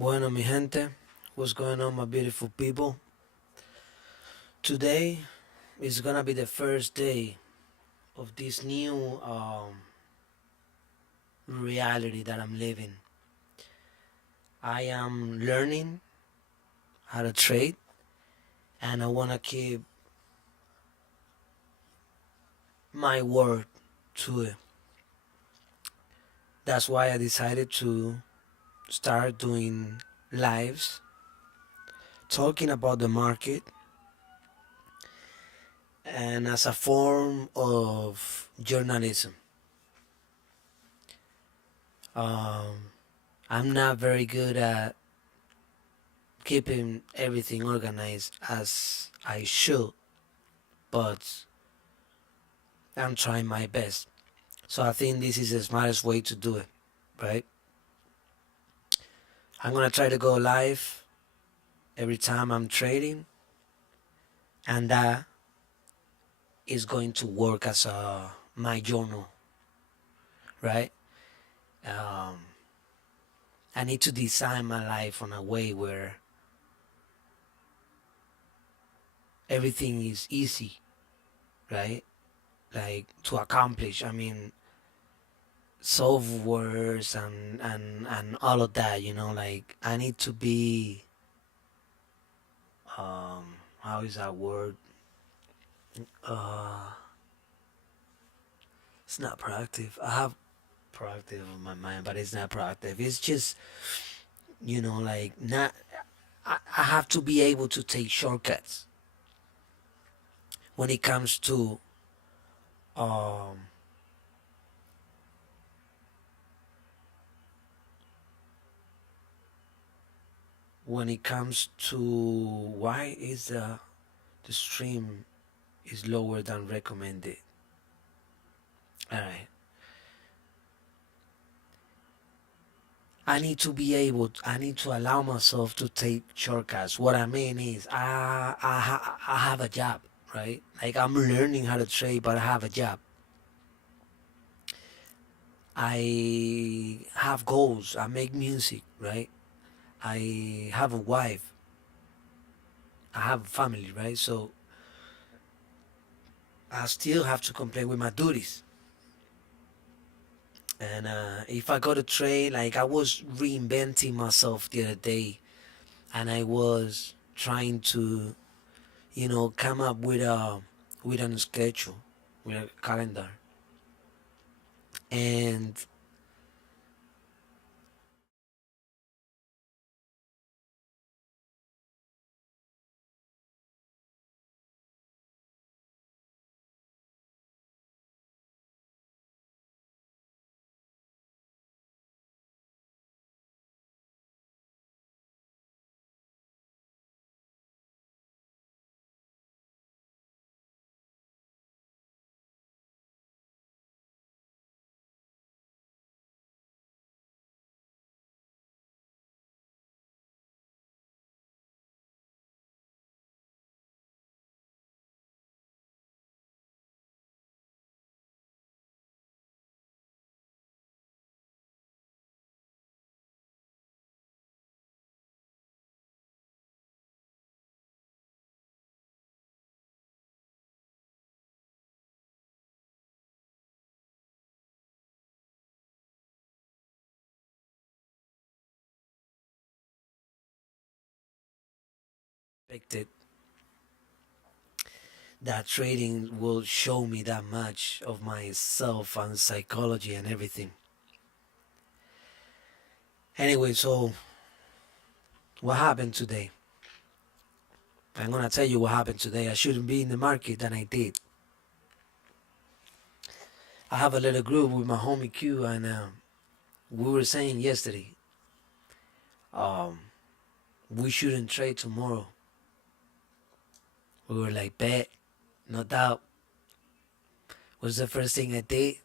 Bueno, mi gente, what's going on, my beautiful people? Today is gonna be the first day of this new reality that I'm living. I am learning how to trade, and I wanna keep my word to it. That's why I decided to start doing lives, talking about the market, and as a form of journalism. Um, I'm not very good at keeping everything organized as I should, but I'm trying my best. So I think this is the smartest way to do it, right? I'm gonna try to go live every time I'm trading, and that is going to work as my journal, right? Um, I need to design my life on a way where everything is easy, right? Like to accomplish. I mean, softwares and all of that. Like I need to be how is that word? Uh, it's not proactive. I have proactive on my mind, but it's not proactive. It's just like not. I have to be able to take shortcuts when it comes to um when it comes to why is the stream is lower than recommended. All right. I need to allow myself to take shortcuts. What I mean is, I have a job, right? Like I'm learning how to trade, but I have a job. I have goals. I make music, right? I have a wife. I have a family, right? So I still have to comply with my duties. And if I go to trade, like I was reinventing myself the other day, and I was trying to come up with a schedule, with a calendar, and expected that trading will show me that much of myself and psychology and everything. Anyway, so what happened today? I'm gonna tell you what happened today. I shouldn't be in the market, and I did. I have a little group with my homie Q, and we were saying yesterday, um, we shouldn't trade tomorrow. We were like, bet, no doubt. What's the first thing I did?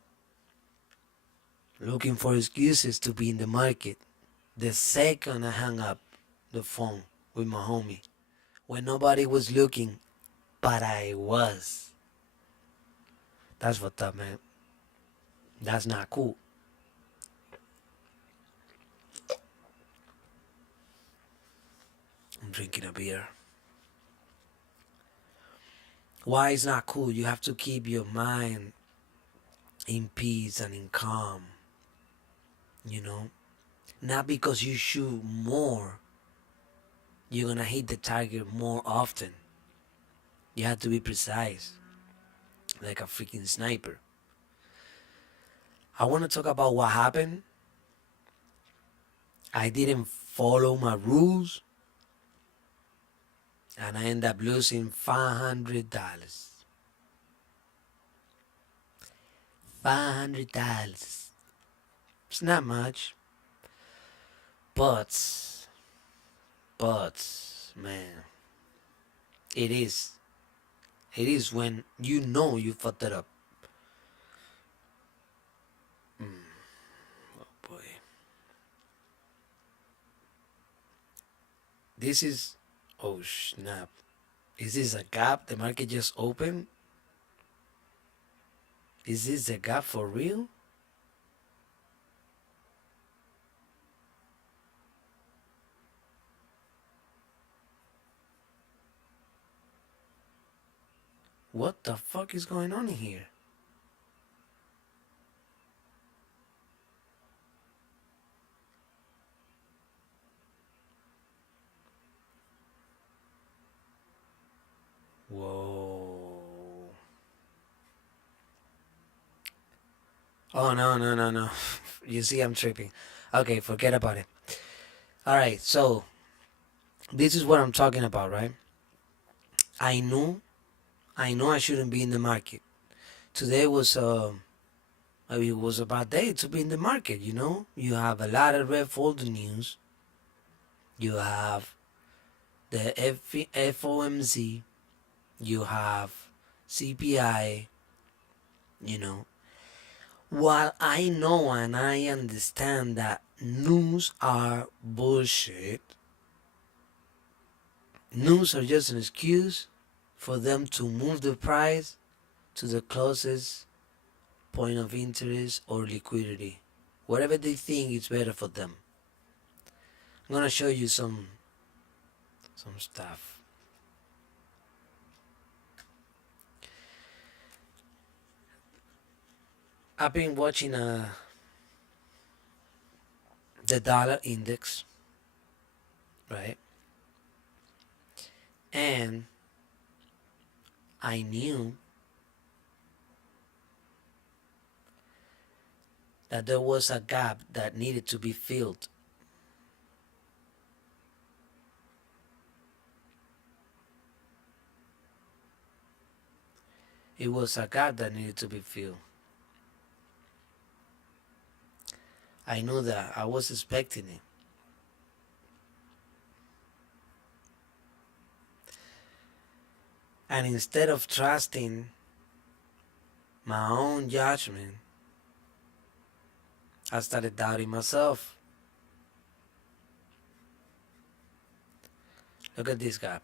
Looking for excuses to be in the market. The second I hung up the phone with my homie, when nobody was looking, but I was. That's what's up, man. That's not cool. drinking a beer. Why is not cool? You have to keep your mind in peace and in calm, you know? Not because you shoot more, you're gonna hit the target more often. You have to be precise, like a freaking sniper. I wanna talk about what happened. I didn't follow my rules and I ended up losing $500. $500. It's not much, but, man, it is. It is when you know you fucked it up. Oh boy. This is. Oh snap. Is this a gap? The market just opened? Is this a gap for real? What the fuck is going on here? Whoa. Oh, no, no, no, no. You see, I'm tripping. Okay, forget about it. Alright, so this is what I'm talking about, right? I knew, I shouldn't be in the market. Today was, maybe it was a bad day to be in the market, you know? You have a lot of red folder news. You have the FOMC. You have CPI, you know. While I know and I understand that news are bullshit, news are just an excuse for them to move the price to the closest point of interest or liquidity, whatever they think is better for them. I'm gonna show you some stuff. I've been watching the dollar index, right? And I knew that there was a gap that needed to be filled. It was a gap that needed to be filled. I knew that. I was expecting it. And instead of trusting my own judgment, I started doubting myself. Look at this gap.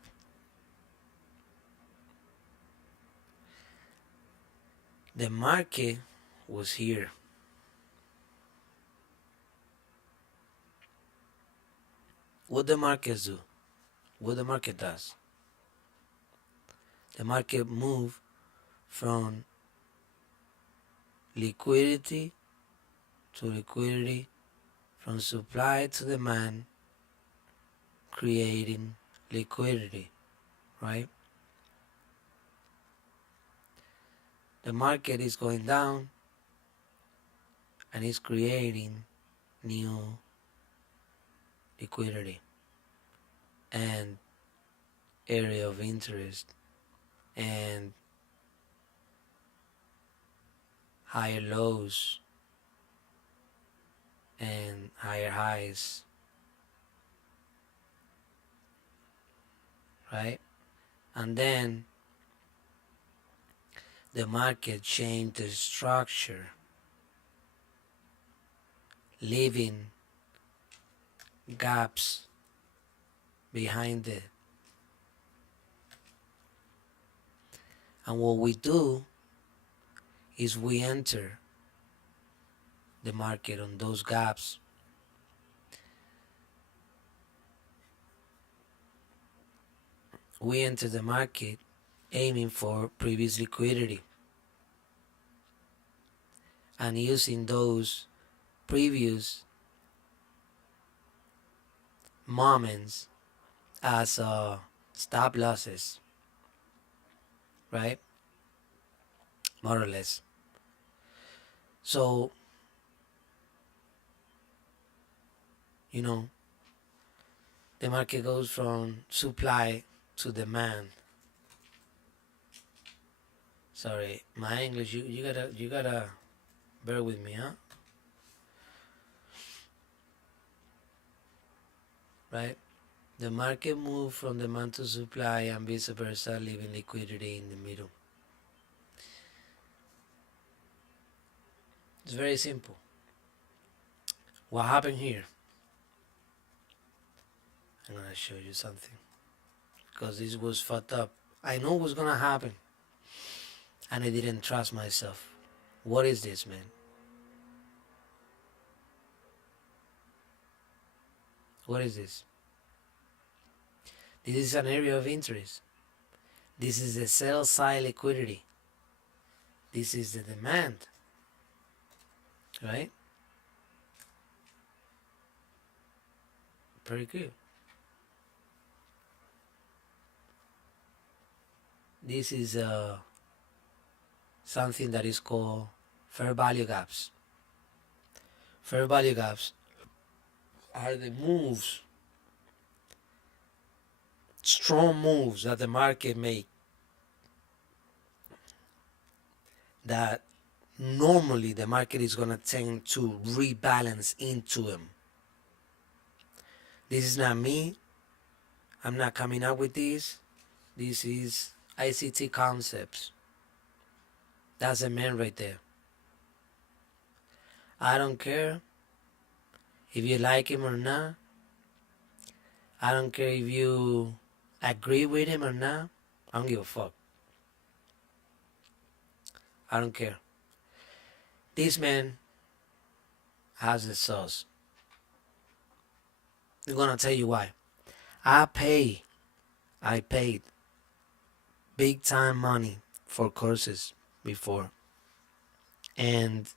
The market was here. What the markets do? What the market does? The market move from liquidity to liquidity, from supply to demand, creating liquidity, right? The market is going down and it's creating new liquidity and area of interest and higher lows and higher highs, right? And then the market changed the structure, leaving gaps behind it. And what we do is we enter the market on those gaps. we enter the market aiming for previous liquidity and using those previous moments as stop losses, right? More or less. So, you know, the market goes from supply to demand. Sorry, my English, you gotta bear with me, huh? Right? The market moves from demand to supply and vice versa, leaving liquidity in the middle. It's very simple. What happened here? I'm gonna show you something because this was fucked up. I know what's gonna happen, and I didn't trust myself. What is this, man? What is this? This is an area of interest. This is the sell side liquidity. This is the demand, right? Pretty good. This is something that is called fair value gaps. Fair value gaps are the moves, strong moves that the market make that normally the market is going to tend to rebalance into them. This is not me. I'm not coming up with this. This is ICT concepts. That's a man right there. I don't care if you like him or not. I don't care if you agree with him or not. I don't give a fuck. I don't care. This man has the sauce. I'm gonna tell you why. I paid big time money for courses before, and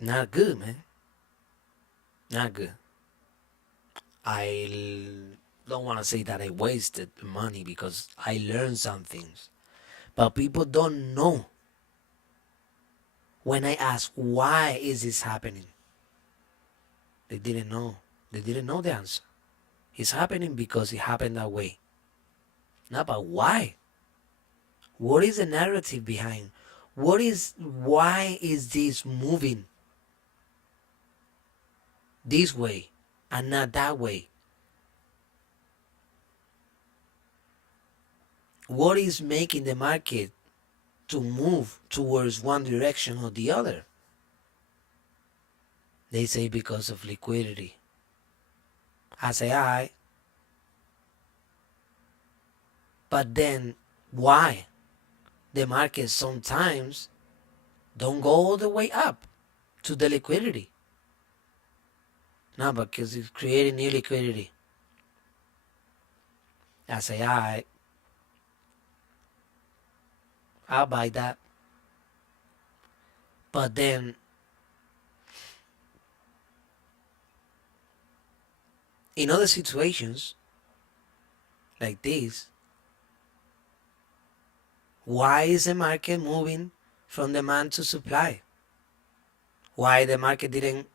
not good, man. Not good. I don't want to say that I wasted money because I learned some things, but people don't know. When I ask why is this happening, they didn't know. They didn't know the answer. It's happening because it happened that way. Not about why. What is the narrative behind? Why is this moving this way and not that way? What is making the market to move towards one direction or the other? They say because of liquidity. I say, alright. But then why? The market sometimes don't go all the way up to the liquidity. No, because it's creating new liquidity. I say, alright, I'll buy that. But then in other situations like this, why is the market moving from demand to supply? Why the market didn't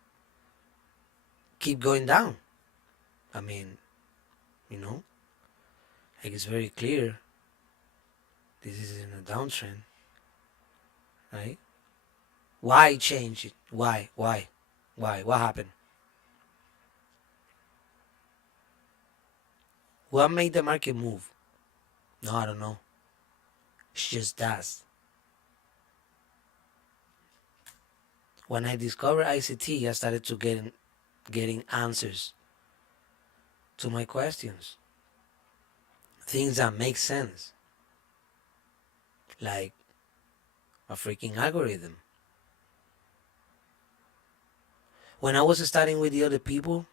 keep going down? I mean, you know, like it's very clear this is in a downtrend, right? Why change it? Why? What happened? What made the market move? No, I don't know. It just does. When I discovered ICT, I started to getting answers to my questions. Things that make sense. Like a freaking algorithm. When I was studying with the other people,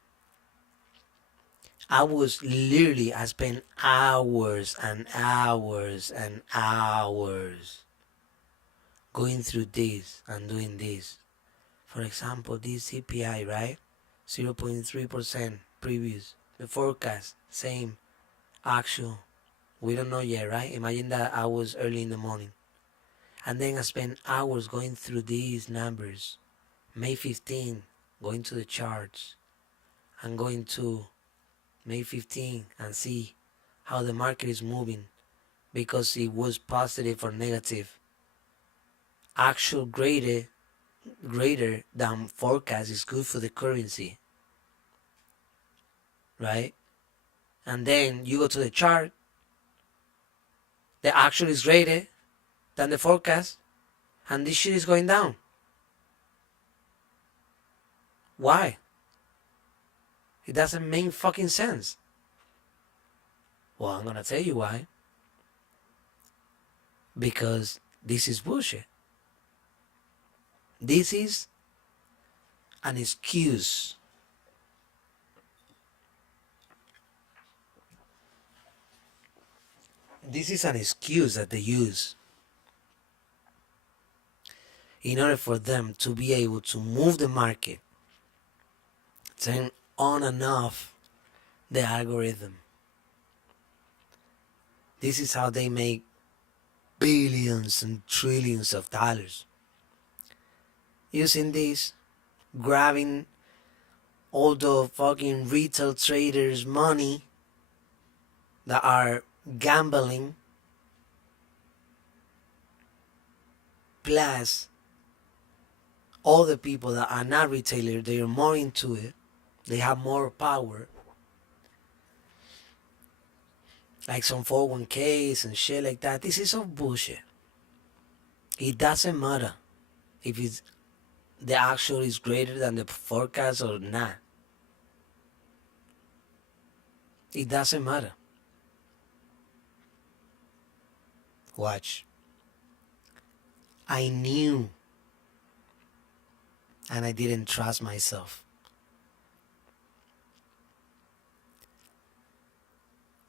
I spent hours and hours and hours going through this and doing this. For example, this CPI, right? 0.3% previous. The forecast, same. Actual, we don't know yet, right? Imagine that I was early in the morning. And then I spent hours going through these numbers. May 15, going to the charts. I'm going to May 15 and see how the market is moving because it was positive or negative. Actual greater than forecast is good for the currency, right? And then you go to the chart, the actual is greater than the forecast, and this shit is going down. Why? It doesn't make fucking sense. Well, I'm gonna tell you why. Because this is bullshit. This is an excuse. This is an excuse that they use in order for them to be able to move the market, turn on and off the algorithm. This is how they make billions and trillions of dollars. Using this, grabbing all the fucking retail traders' money that are gambling, plus all the people that are not retailers, they are more into it, they have more power, like some 401ks and shit like that. This is all bullshit. It doesn't matter if it's the actual is greater than the forecast or not. It doesn't matter. Watch. I knew and I didn't trust myself.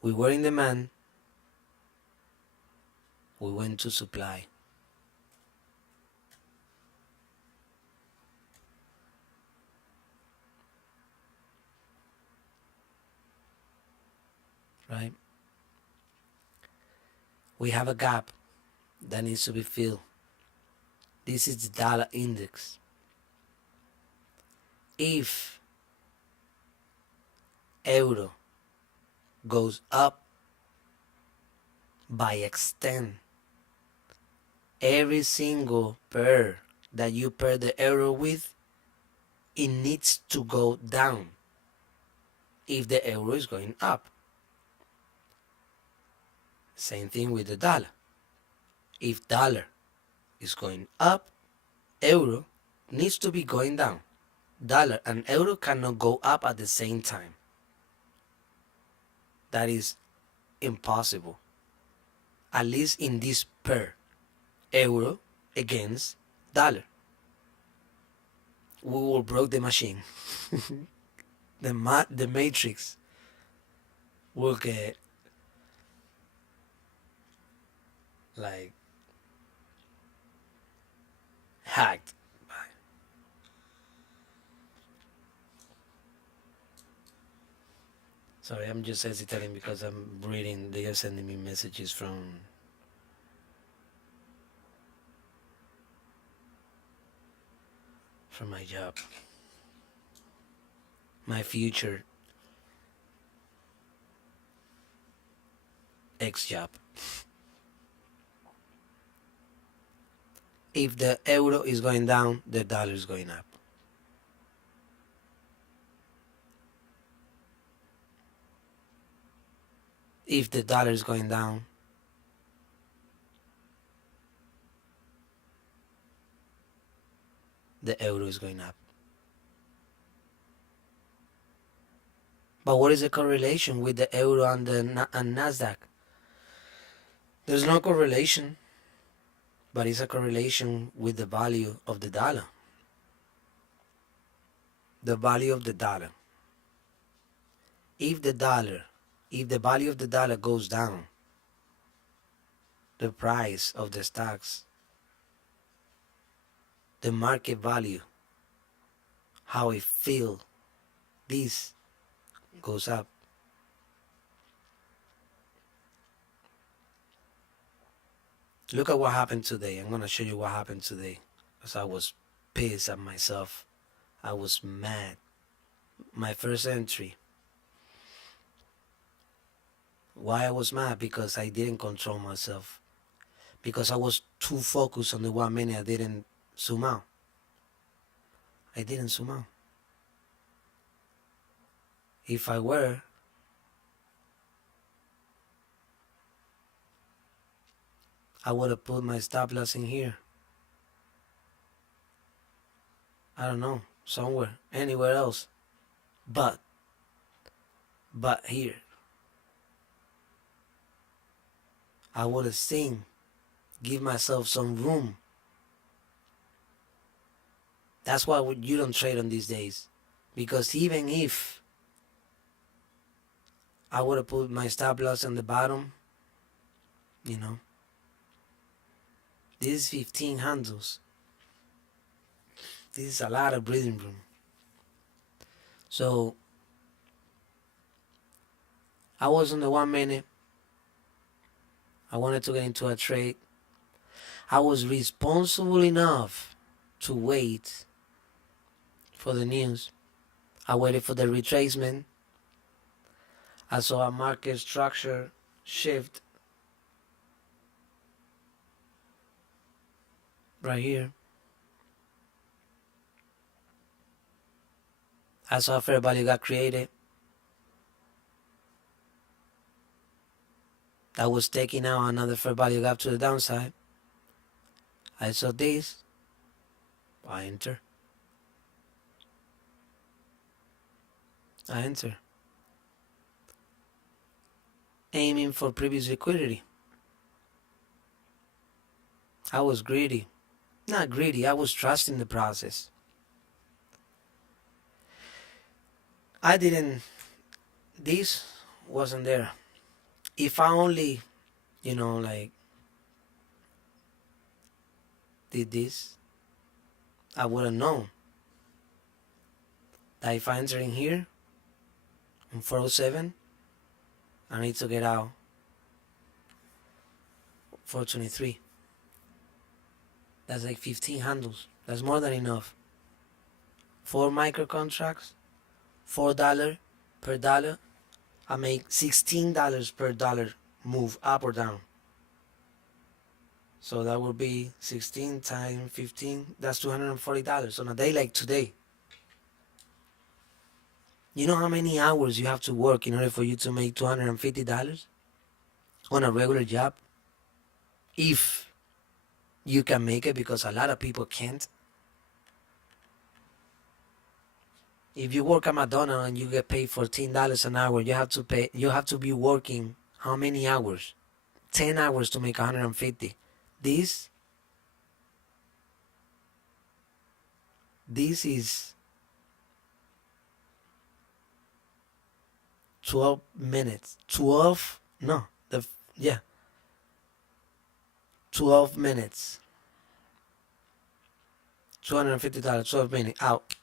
We were in demand. We went to supply. Right? We have a gap that needs to be filled. This is the dollar index. If euro goes up by extent, every single pair that you pair the euro with, it needs to go down if the euro is going up. Same thing with the dollar. If dollar is going up, euro needs to be going down. Dollar and euro cannot go up at the same time. That is impossible. At least in this pair, euro against dollar. We will break the machine. The matrix will get like hacked. Sorry, I'm just hesitating because I'm reading. They are sending me messages from my job, my future ex job. If the euro is going down, the dollar is going up. If the dollar is going down, the euro is going up. But what is the correlation with the euro and the and Nasdaq? There's no correlation, but it's a correlation with the value of the dollar. The value of the dollar. if the dollar, if the value of the dollar goes down, the price of the stocks, the market value, how it feel, this goes up. Look at what happened today. I'm gonna show you what happened today. Because I was pissed at myself. I was mad. My first entry. Why I was mad? Because I didn't control myself. Because I was too focused on the 1 minute, I didn't zoom out. I didn't zoom out. If I were, I would have put my stop loss in here. I don't know, somewhere, anywhere else. But here, I would have seen, give myself some room. That's why you don't trade on these days. Because even if I would have put my stop loss on the bottom, you know, this is 15 handles. This is a lot of breathing room. So I was on the 1 minute. I wanted to get into a trade. I was responsible enough to wait for the news. I waited for the retracement. I saw a market structure shift right here. I saw a fair value got created. That was taking out another fair value gap to the downside. I saw this. I enter. I enter. Aiming for previous liquidity. I was greedy. Not greedy, I was trusting the process. I didn't, this wasn't there. If I only, like did this, I would have known that if I enter in here on 407, I need to get out 423. That's like 15 handles. That's more than enough. 4 micro contracts, $4 per dollar. I make $16 per dollar move up or down. So that would be 16 times 15. That's $240 on a day like today. You know how many hours you have to work in order for you to make $250 on a regular job? If you can make it, because a lot of people can't. If you work at McDonald's and you get paid $14 an hour, you have to be working how many hours? 10 hours to make 150. This is 12 minutes. 12 minutes. $250, 12 minutes out.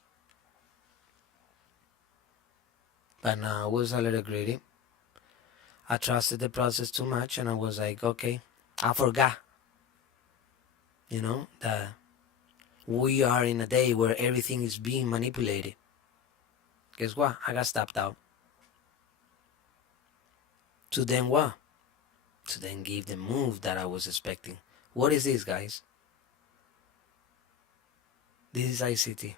But now I was a little greedy. I trusted the process too much, and I was like, okay, I forgot, that we are in a day where everything is being manipulated. Guess what? I got stopped out. To then what? To then give the move that I was expecting. What is this, guys? This is ICT.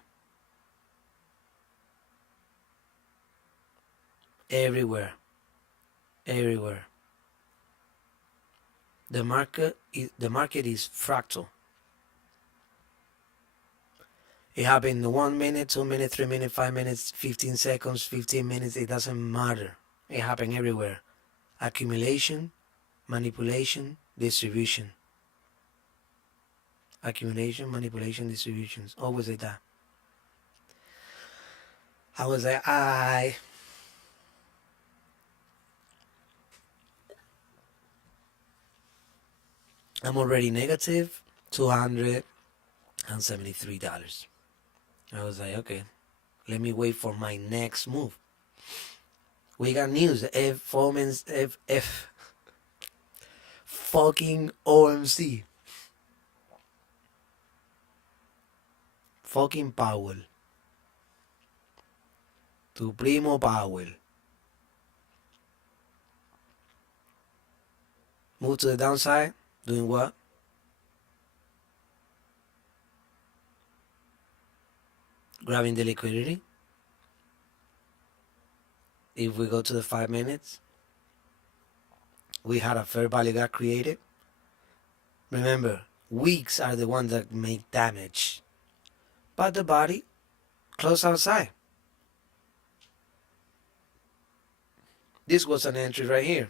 Everywhere. The market is fractal. It happened in 1 minute, 2 minutes, 3 minutes, 5 minutes, 15 seconds, 15 minutes. It doesn't matter. It happened everywhere. Accumulation, manipulation, distribution. Accumulation, manipulation, distributions. Always like that. I was like, I'm already negative $273. I was like, okay, let me wait for my next move. We got news. F fucking OMC. Fucking Powell. Tu primo Powell. Move to the downside. Doing what? Grabbing the liquidity. If we go to the 5 minutes, we had a fair value gap created. Remember, weeks are the ones that make damage. But the body closed outside. This was an entry right here.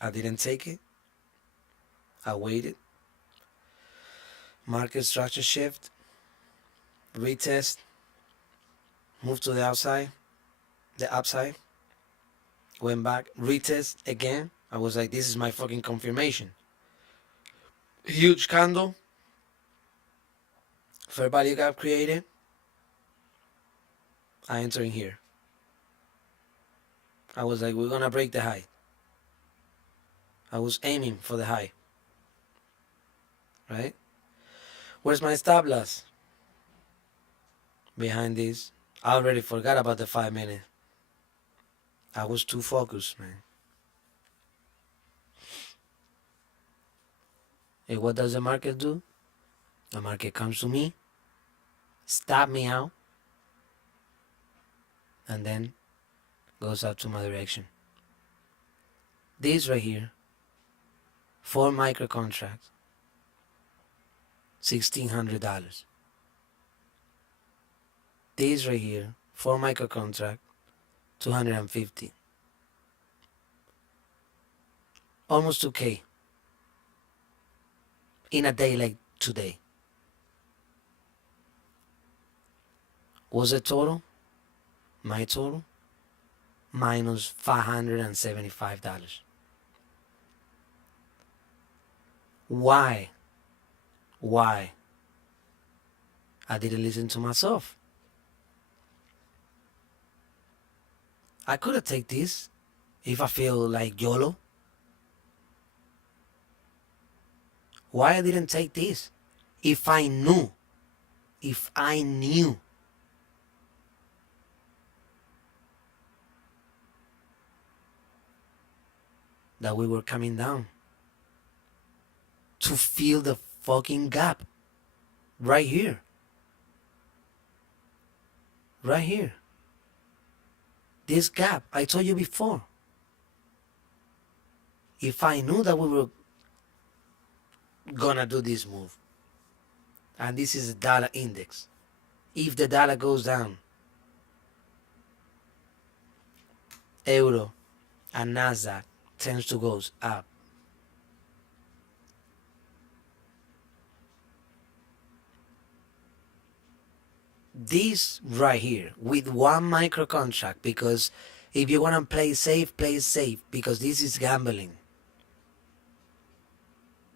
I didn't take it. I waited. Market structure shift. Retest. Move to the outside. The upside. Went back. Retest again. I was like, this is my fucking confirmation. Huge candle. Fair value gap created. I enter in here. I was like, we're gonna break the high. I was aiming for the high. Right? Where's my stop loss? Behind this. I already forgot about the 5 minute. I was too focused, man. And what does the market do? The market comes to me, stab me out, and then goes up to my direction. This right here, 4 micro contracts, $1,600. This right here, 4 micro contract, 250. Almost 2K in a day like today. Was the total? My total? Minus $575. Why? Why? I didn't listen to myself. I could have taken this if I feel like YOLO. Why I didn't take this? If I knew that we were coming down to fill the fucking gap right here. Right here. This gap, I told you before. If I knew that we were gonna do this move, and this is the dollar index, if the dollar goes down, euro and Nasdaq tends to go up. This right here with 1 micro contract, because if you want to play safe, because this is gambling.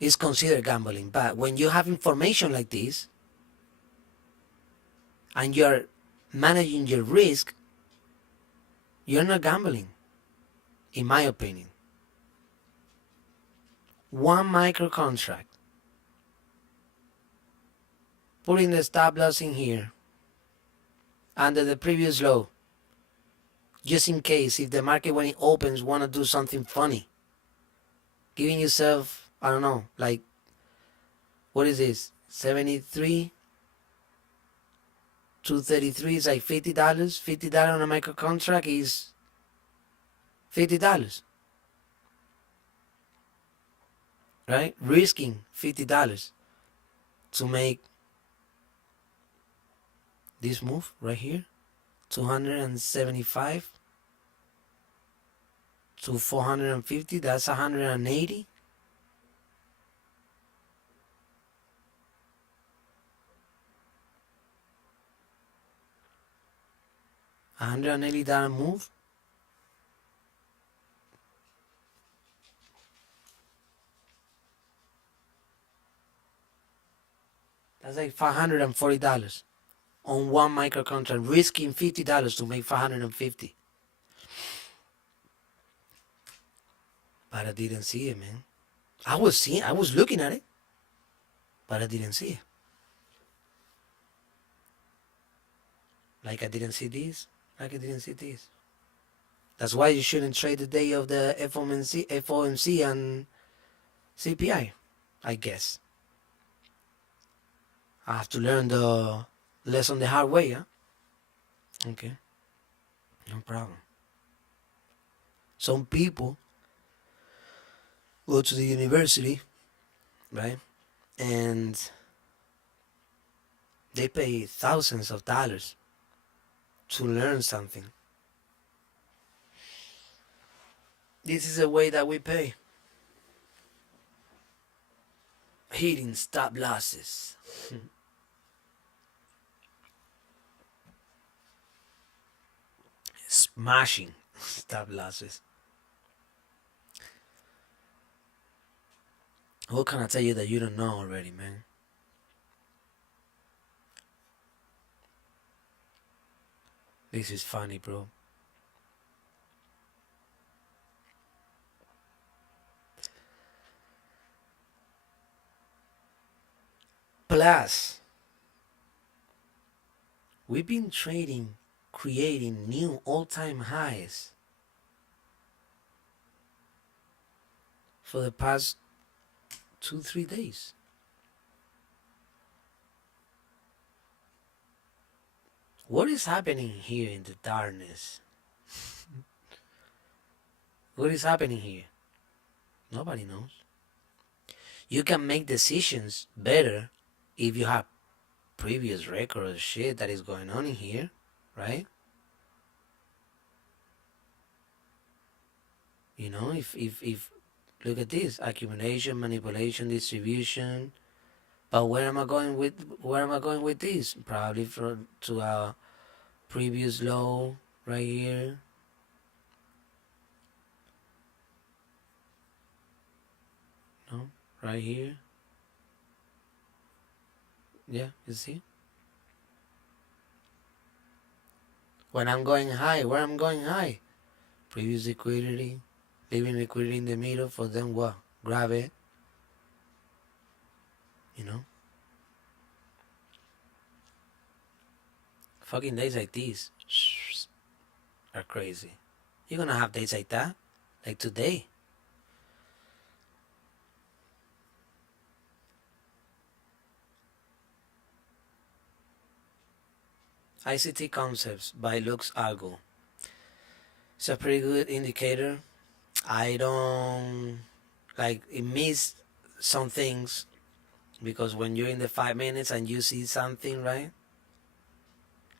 It's considered gambling, but when you have information like this and you're managing your risk, you're not gambling, in my opinion. 1 micro contract. Putting the stop loss in here under the previous low, just in case if the market when it opens want to do something funny. Giving yourself, I don't know, like, what is this? 73, 233 is like $50. $50 on a micro contract is $50. Right? Risking $50 to make this move right here. 275 to 450, that's 180. $180 move. That's like $540 on one micro contract, risking $50 to make 550. But I didn't see it, man. I was looking at it, but I didn't see it. Like I didn't see this. Like I didn't see this. That's why you shouldn't trade the day of the FOMC and CPI, I guess. I have to learn the lesson the hard way, huh? Okay, no problem. Some people go to the university, right? And they pay thousands of dollars to learn something. This is a way that we pay. Hitting stop losses. Smashing stop losses. What can I tell you that you don't know already, man? This is funny, bro. Plus, we've been trading, creating new all-time highs for the past 2-3 days. What is happening here in the darkness? What is happening here? Nobody knows. You can make decisions better if you have previous record of shit that is going on in here, right? You know, if look at this: accumulation, manipulation, distribution. But where am I going with this? Probably to a previous low right here. No, right here. Yeah, you see? When I'm going high, where I'm going high? Previous liquidity, leaving liquidity in the middle for them what? Grab it. You know? Fucking days like these are crazy. You're gonna have days like that, like today. ICT Concepts by Lux Algo. It's a pretty good indicator. I don't like it missed some things because when you're in the 5 minutes and you see something, right?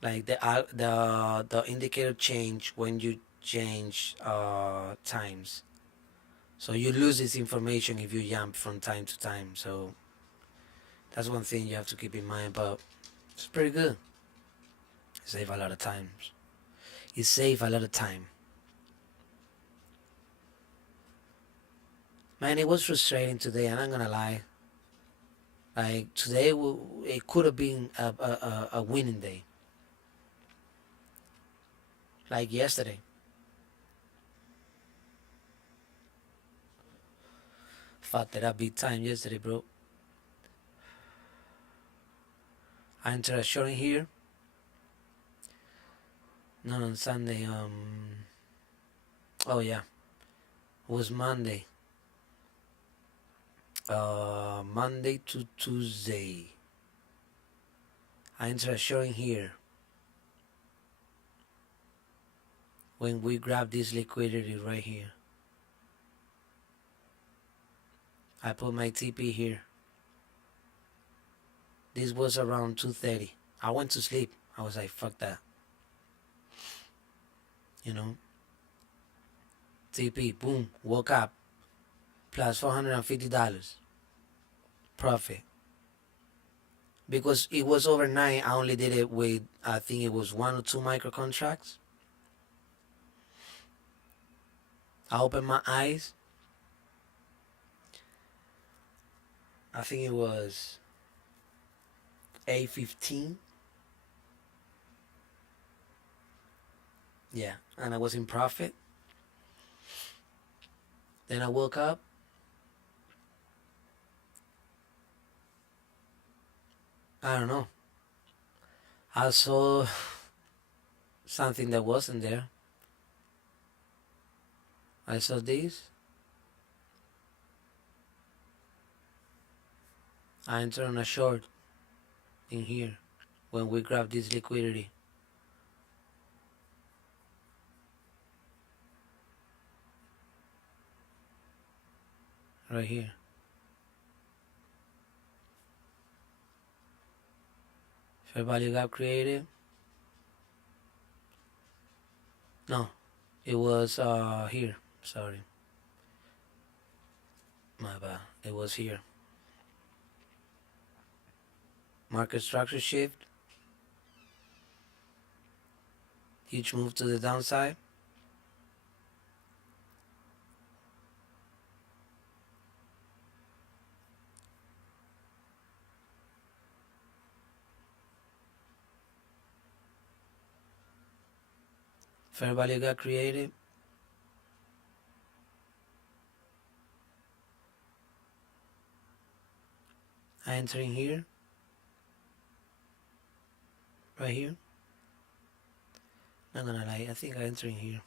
Like the indicator change when you change times. So you lose this information if you jump from time to time. So that's one thing you have to keep in mind. But it's pretty good. It save a lot of times. It save a lot of time. Man, it was frustrating today. I'm not gonna lie. Like today, it could have been a winning day. Like yesterday. Fucked it up big time yesterday, bro. I entered a short in here. Not on Sunday. Oh yeah, it was Monday. Monday to Tuesday. I entered a short in here. When we grab this liquidity right here. I put my TP here. This was around 2:30. I went to sleep. I was like, fuck that. You know? TP, boom, woke up. Plus $450. Profit. Because it was overnight, I only did it with, I think it was 1 or 2 micro contracts. I opened my eyes. I think it was 8:15. Yeah, and I was in profit. Then I woke up. I don't know. I saw something that wasn't there. I saw this. I entered on a short in here when we grab this liquidity. Right here. Fair value gap created. No, it was here. Sorry. My bad. It was here. Market structure shift. Huge move to the downside. Fair value got created. I enter in here. Right here. Not gonna lie, I think I enter in here.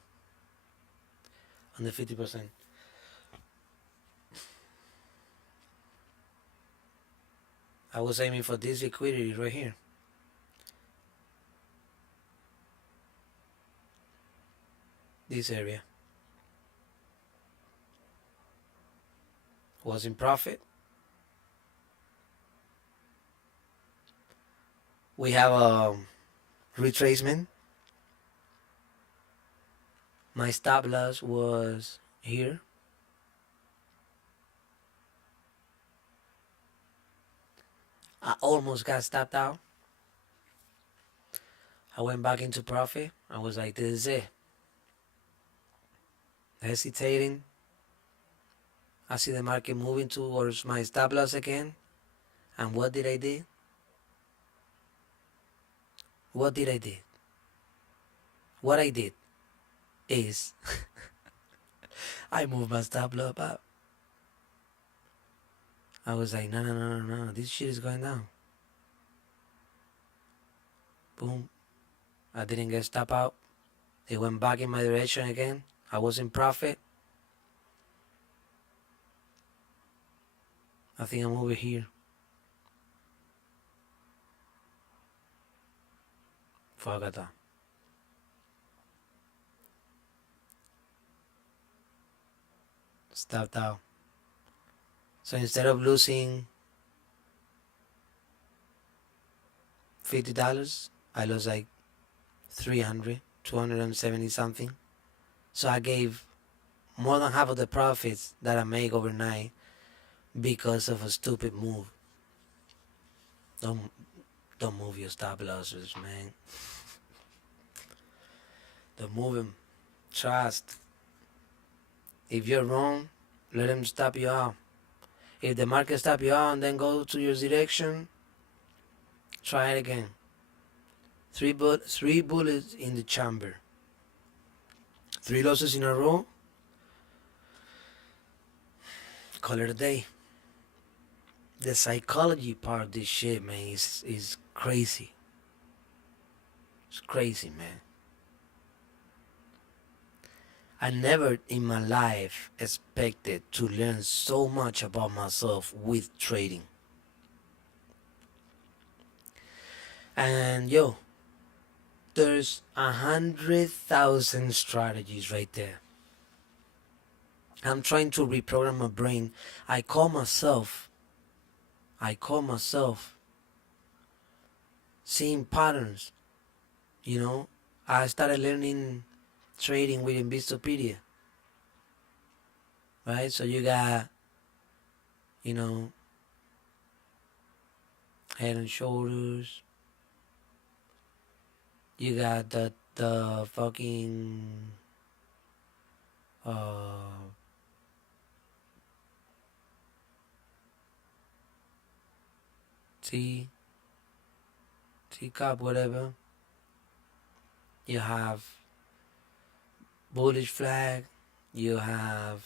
On the 50%. I was aiming for this liquidity right here. This area. Was in profit. We have a retracement. My stop loss was here. I almost got stopped out. I went back into profit. I was like, this is it. Hesitating. I see the market moving towards my stop loss again. And what did I do? What did I do? What I did is I moved my stop loss up. I was like, no, this shit is going down. Boom. I didn't get stop out. It went back in my direction again. I was in profit. I think I'm over here. Fuck that. Stopped out. So instead of losing $50, I lost like 300, 270 something. So I gave more than half of the profits that I make overnight because of a stupid move. Don't move your stop losses, man. Don't move them. Trust. If you're wrong, let them stop you out. If the market stop you out and then go to your direction, try it again. Three bullets in the chamber. 3 losses in a row. Call it a day. The psychology part of this shit, man, is crazy. It's crazy, man. I never in my life expected to learn so much about myself with trading. And yo, there's 100,000 strategies right there. I'm trying to reprogram my brain. I call myself seeing patterns. You know, I started learning trading with Investopedia. Right? So you got, you know, head and shoulders. You got the fucking T, teacup, whatever. You have bullish flag. You have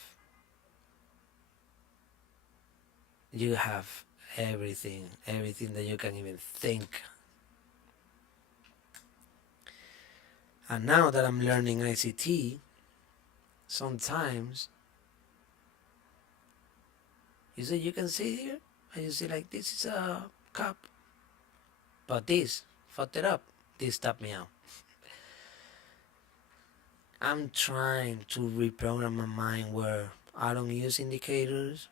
everything that you can even think. And now that I'm learning ICT, sometimes you can see here, and you see like this is a cup, but this fucked it up. This stopped me out. I'm trying to reprogram my mind where I don't use indicators.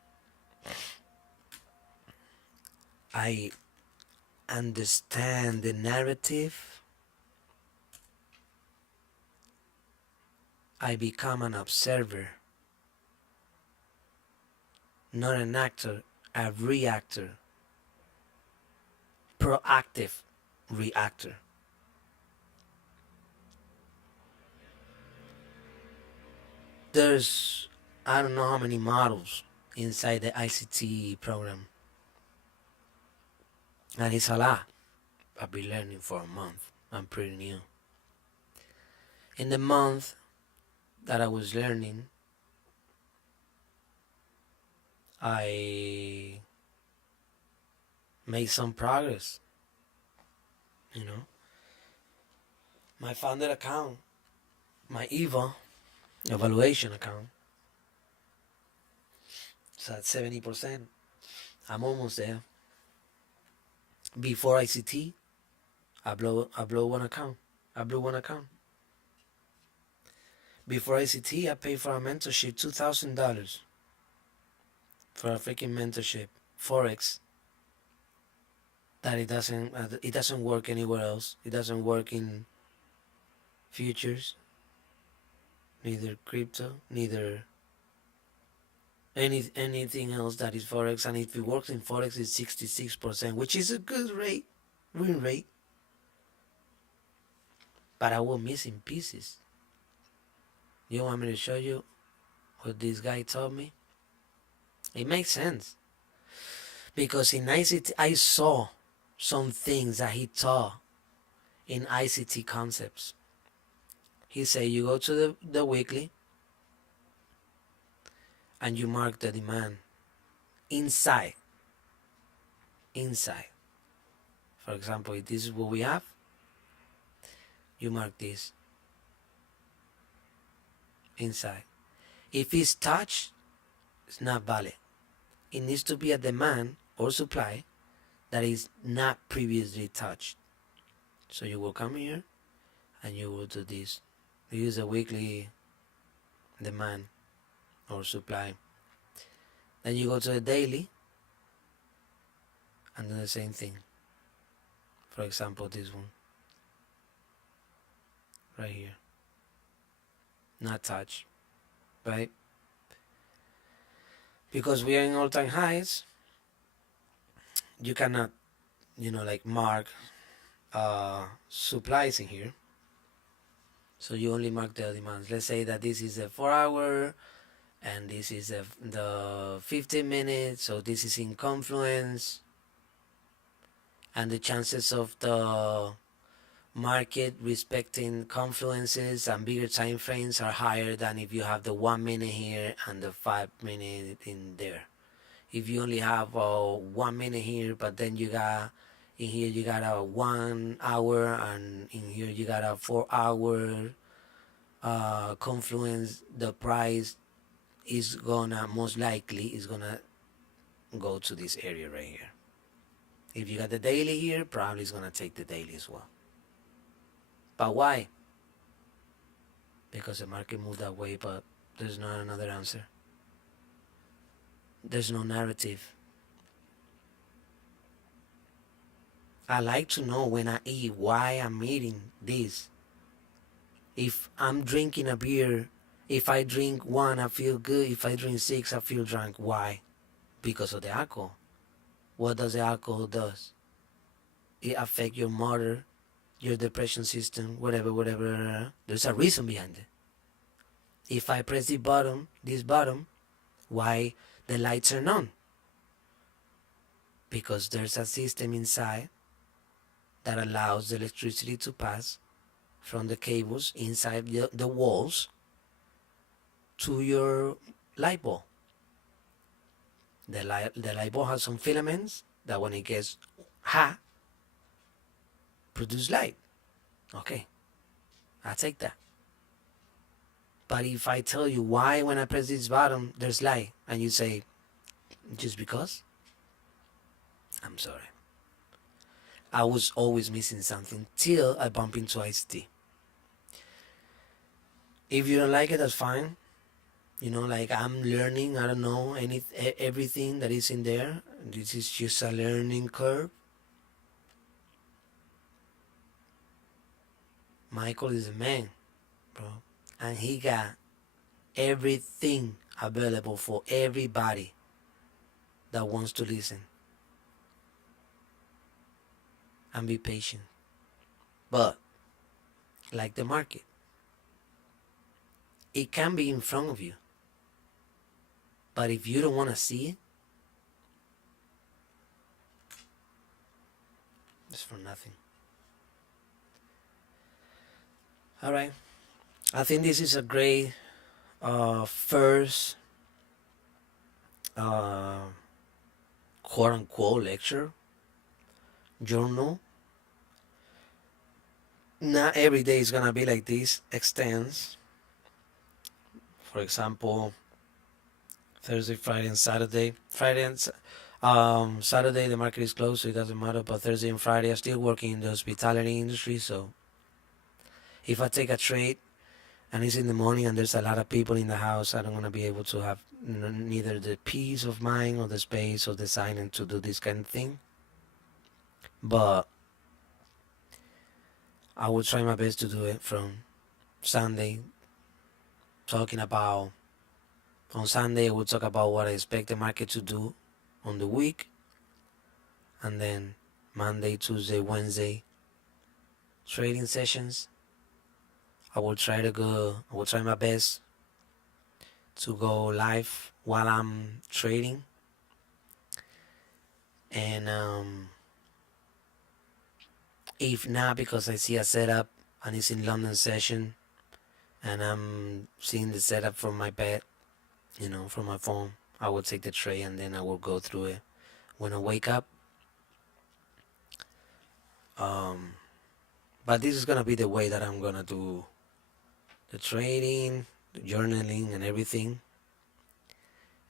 I understand the narrative. I become an observer, not an actor, a reactor, proactive reactor. There's, I don't know how many models inside the ICT program, and it's a lot. I've been learning for a month. I'm pretty new. In the month that I was learning, I made some progress. You know, my funded account, my EVA evaluation account, it's at 70%. I'm almost there. Before ICT, I blow one account. I blew one account. Before ICT, I paid for a mentorship $2,000 for a freaking mentorship, forex. That it doesn't work anywhere else. It doesn't work in futures, neither crypto, neither anything else that is forex. And if it works in forex, it's 66%, which is a good win rate. But I was missing pieces. You want me to show you what this guy told me? It makes sense. Because in ICT, I saw some things that he taught in ICT concepts. He said you go to the weekly and you mark the demand inside. For example, if this is what we have, you mark this inside. If it's touched, it's not valid. It needs to be a demand or supply that is not previously touched. So you will come here and you will do this. You use a weekly demand or supply. Then you go to the daily and do the same thing. For example, this one right here, not touched, right? Because we are in all-time highs, you cannot, like mark supplies in here. So you only mark the demands. Let's say that this is a 4-hour and this is the 15 minutes. So this is in confluence. And the chances of the market respecting confluences and bigger time frames are higher than if you have the 1 minute here and the 5 minute in there. If you only have 1 minute here, but then you got in here you got a 1 hour, and in here you got a 4-hour confluence, the price is gonna most likely is gonna go to this area right here. If you got the daily here, probably it's gonna take the daily as well. But why? Because the market moved that way, but there's not another answer. There's no narrative. I like to know when I eat why I'm eating this. If I'm drinking a beer, if I drink 1, I feel good. If I drink 6, I feel drunk. Why? Because of the alcohol. What does the alcohol does? It affects your motor, your depression system, whatever. There's a reason behind it. If I press this button, why the lights turn on? Because there's a system inside that allows the electricity to pass from the cables inside the walls to your light bulb. The light bulb has some filaments that when it gets hot, produce light. Okay, I take that. But if I tell you why when I press this button there's light, and you say, just because, I'm sorry. I was always missing something till I bump into ICT. If you don't like it, that's fine. Like I'm learning. I don't know everything that is in there. This is just a learning curve. Michael is a man, bro, and he got everything available for everybody that wants to listen and be patient. But like the market, it can be in front of you, but if you don't want to see it, it's for nothing. All right, I think this is a great first uh, quote unquote lecture journal. Not every day is gonna be like this extends. For example, Thursday, Friday, and Saturday. Saturday the market is closed, so it doesn't matter. But Thursday and Friday, I'm still working in the hospitality industry. So if I take a trade and it's in the morning and there's a lot of people in the house, I don't want to be able to have neither the peace of mind or the space or the silence to do this kind of thing. But I will try my best to do it from Sunday. Talking about on Sunday, I will talk about what I expect the market to do on the week, and then Monday, Tuesday, Wednesday trading sessions. I will try my best to go live while I'm trading, and if not, because I see a setup and it's in London session, and I'm seeing the setup from my bed, from my phone, I will take the trade and then I will go through it when I wake up. But this is gonna be the way that I'm gonna do the trading, the journaling, and everything.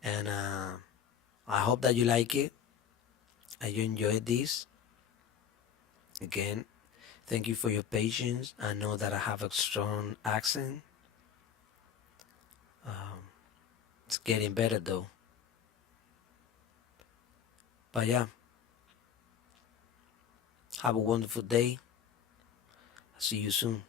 And I hope that you like it and you enjoyed this. Again, thank you for your patience. I know that I have a strong accent. Um, it's getting better though. But yeah, have a wonderful day. See you soon.